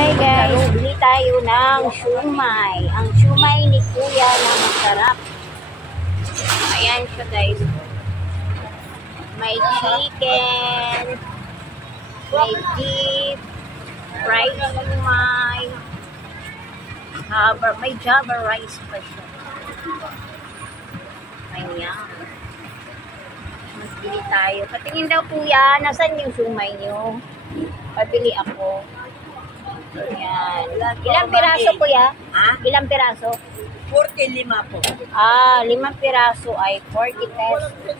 Hi guys, bili tayo ng shumai. Ang shumai ni Kuya na masarap. Ayan siya guys. May chicken, may beef, fried shumai, may java rice pa siya. Ayan. Bili tayo. Patingin daw Kuya, nasan yung shumai nyo? Pabili ako. Ayan. Ilang piraso Kuya? Ha? Ilang piraso? 45 po. 5 piraso ay 40 pesos.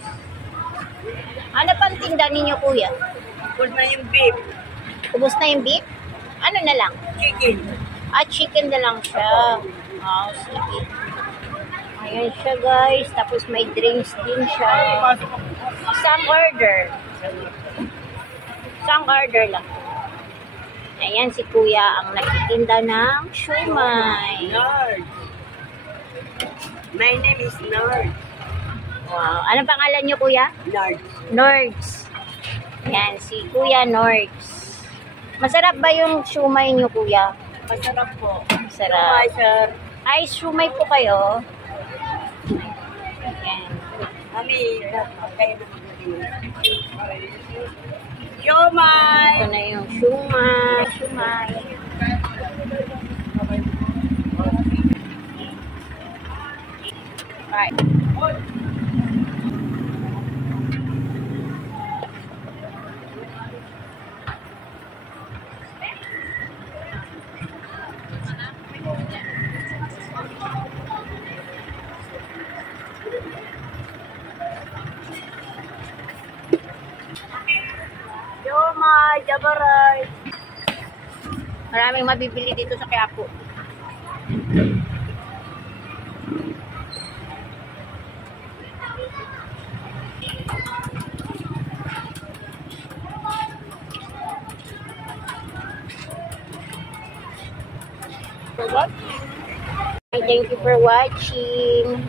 Ano pang tinda ninyo Kuya? Kung na yung beef, Ubus na yung beef? Ano na lang? chicken. Chicken na lang siya. Sige. Ayan siya guys. Tapos may drinks din siya. Isang order. Isang order lang. Ayan si Kuya ang nagtitinda ng shumai. Nord. My name is Nord. Wow. Anong pangalan niyo Kuya? Nord. Nords. Ayan si Kuya Nords. Masarap ba yung shumai niyo Kuya? Masarap po. Masarap. Sir. Ay, shumai po kayo. Ayan. Kami, kayo na Siomay! Ito na yung shumai. Shumai. Right. Siomay! Jabaray! Maraming mabibili dito sa Quiapo. Thank you for watching.